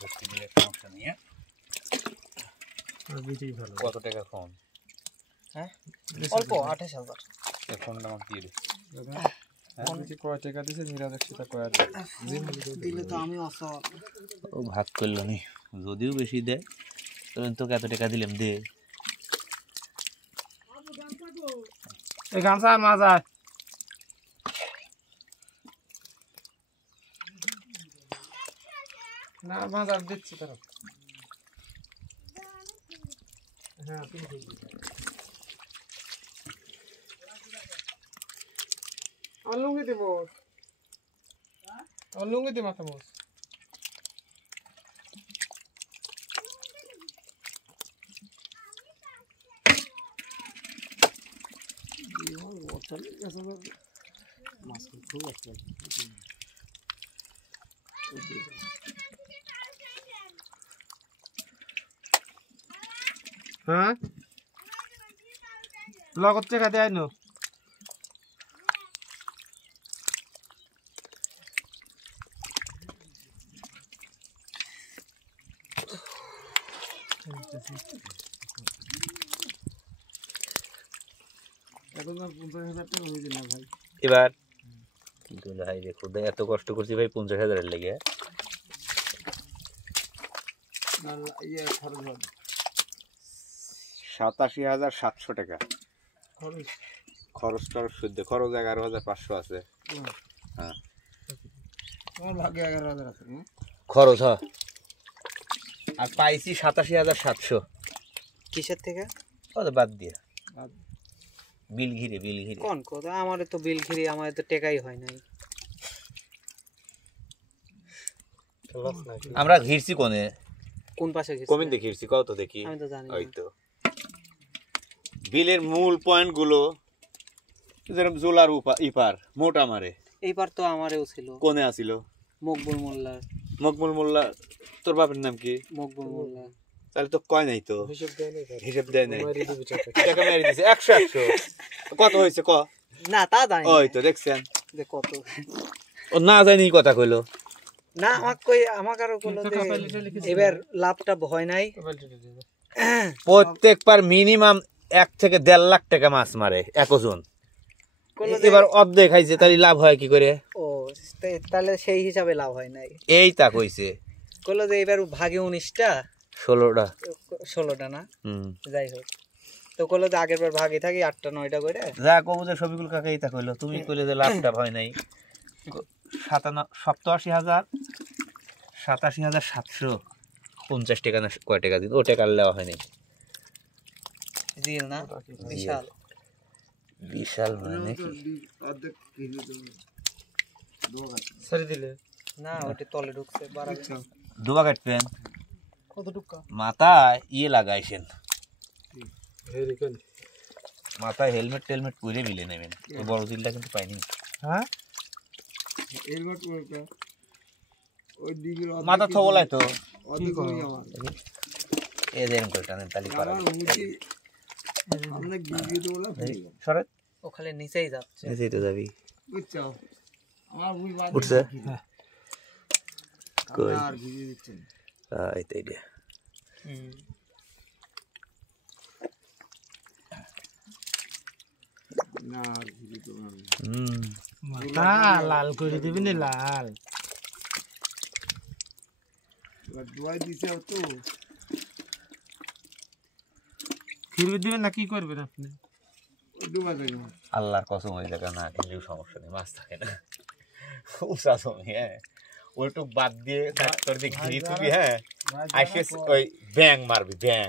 ধরতে দিলে সমস্যা নেই। কত টাকা ফোন? হ্যাঁ অল্প 28,000 এই ফোনটা আমাকে দিয়ে দে। কয় টাকা দিছে নিরাজ সেটা কয়া দিলে তো আমি অসল। ও ভাগ করলো নি, যদিও বেশি দেয় তবে তোকে এত টাকা দিলাম দে। এই গামছা আর মাছ আয় না মাছ আর দিচ্ছি তার। হ্যাঁ লুঙ্গি দিব, লুঙ্গি দি মাথা মোস। হ্যাঁ লগত টাকা দেয় নো এবার ভাই দেখো এত কষ্ট করছি ভাই 50,000 লেগে। 87,700 টাকা খরচ টরচ শুদ্ধ খরচ 11,500 আছে। হ্যাঁ তোমার ভাগ্যে 11,000 আছে খরচ। হ্যাঁ আর পাইছি 87,700। কিসের থেকে? ওটা বাদ দিয়ে বিল ঘিরে কোন কথা? আমারে তো বিল ঘিরে আমারে তো টেকাই হয় নাই। আমরা ঘিরছি কোনে? কোন পাশে ঘিরছি? কমিন দেখি ঘিরছি কত দেখি। আমি তো জানি ওই তো বিলের মূল পয়েন্ট গুলো যেরকম জোলার ইপার মোটা মারে এইবার তো আমারেও ছিল। কোনে আছিল? মকবুল মোল্লা। মকবুল মোল্লা। তোর বাপের নাম কি? মকবুল মোল্লা। তাহলে তো কয় নাই তো হিসাব দেয় নাই। টাকা মেরে দিছে 100 কত হয়েছে ক? না তা জানি। ওই তো দেখছেন যে কত ও না জানি কথা কইলো না আমাকে আরো কইলো যে এবার লাভটা ভয় নাই। প্রত্যেকবার মিনিমাম 1 থেকে 1.5 লাখ টাকা মাছ মারে একজন। এবার অর্ধেক খাইছে তাহলে লাভ হয় কি করে? ও তাহলে সেই হিসাবে লাভ হয় নাই। এই তা কইছে কইলো যে এবার ভাগে 19টা 16টা না যাই হোক তো কইলো যে আগের বার ভাগে থাকি 8টা 9টা করে যা কবু যে সবিকুল কাকা এই তা কইলো। তুমি কইলে যে লাভটা হয় নাই 87,750 টাকা না কয় টাকা দিন ও টাকা নেওয়া হয়নি। দিল না বিশাল মানে সরি দিলে না ওটা তলে ঢুকছে বাড়াবে দুবা কাটবেন কত টুকা মাথায় ইয়ে লাগাইছেন মাথায় হেলমেট টেলমেট পরে বিলে নেবেন। এই বড় দিলটা কিন্তু পাইনি। হ্যাঁ মাথা থবলাই তো এ দেন করে টানেন তালি পারা সরে ও খালি নিচেই যাচ্ছে। নিচেই তো যাবি উঠছে কই এই তো এটা মাথা লাল করে দিবি না লাল খিরবে দিবেন না কি করবেন আপনি? আল্লাহর কসম ওই জায়গা না খেলেও সমস্যা নেই মাছ থাকে না উষা সময়। হ্যাঁ ওইটুক বাদ দিয়ে ঘিরি তুবি। হ্যাঁ আসে ওই ব্যাং মারবি ব্যাং